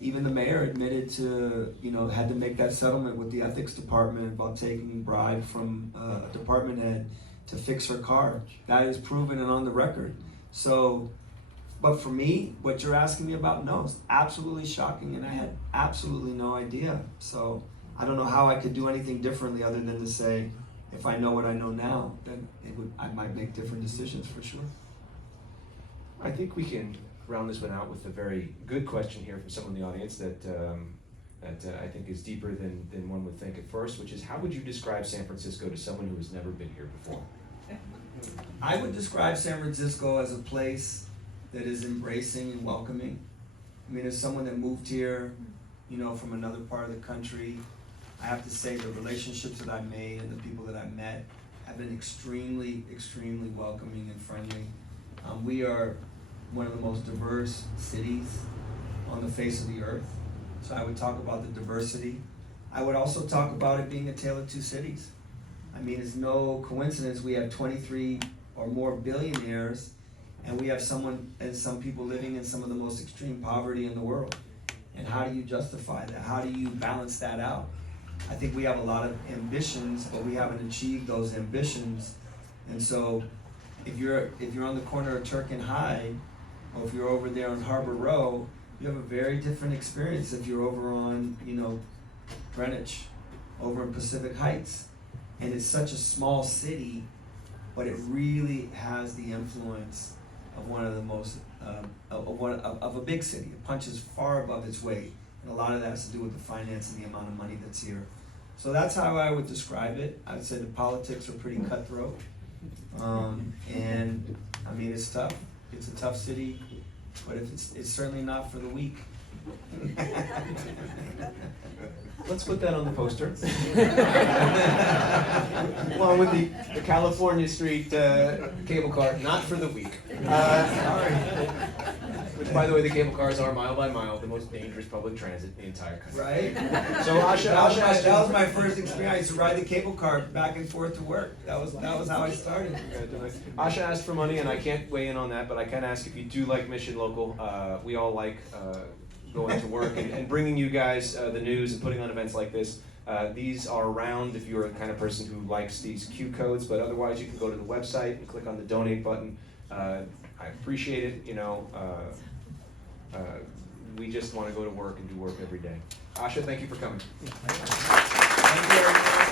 Even the mayor admitted to, had to make that settlement with the ethics department about taking bribe from a department head to fix her car. That is proven and on the record. So, but for me, what you're asking me about, no, it's absolutely shocking, and I had absolutely no idea. So I don't know how I could do anything differently other than to say, if I know what I know now, then I might make different decisions for sure. I think we can round this one out with a very good question here from someone in the audience that I think is deeper than one would think at first, which is, how would you describe San Francisco to someone who has never been here before? I would describe San Francisco as a place that is embracing and welcoming. I mean, as someone that moved here, from another part of the country, I have to say the relationships that I made and the people that I met have been extremely, extremely welcoming and friendly. We are one of the most diverse cities on the face of the earth. So I would talk about the diversity. I would also talk about it being a tale of two cities. I mean, it's no coincidence we have 23 or more billionaires, and we have some people living in some of the most extreme poverty in the world. And how do you justify that? How do you balance that out? I think we have a lot of ambitions, but we haven't achieved those ambitions. And so if you're on the corner of Turk and Hyde, or if you're over there on Harbor Row, you have a very different experience if you're over on, Greenwich, over in Pacific Heights. And it's such a small city, but it really has the influence of one of the most, of a big city. It punches far above its weight. And a lot of that has to do with the finance and the amount of money that's here. So that's how I would describe it. I would say the politics are pretty cutthroat. And I mean, it's tough. It's a tough city, but it's certainly not for the weak. Let's put that on the poster. Along with the California Street cable car, not for the weak. Which, by the way, the cable cars are mile by mile the most dangerous public transit in the entire country. Right? So Asha, that was my first experience. I used to ride the cable car back and forth to work. That was how I started. Asha asked for money, and I can't weigh in on that, but I can ask if you do like Mission Local. We all like going to work and bringing you guys the news and putting on events like this. These are around if you're the kind of person who likes these Q codes, but otherwise you can go to the website and click on the donate button. I appreciate it, we just want to go to work and do work every day. Asha, thank you for coming. Thank you.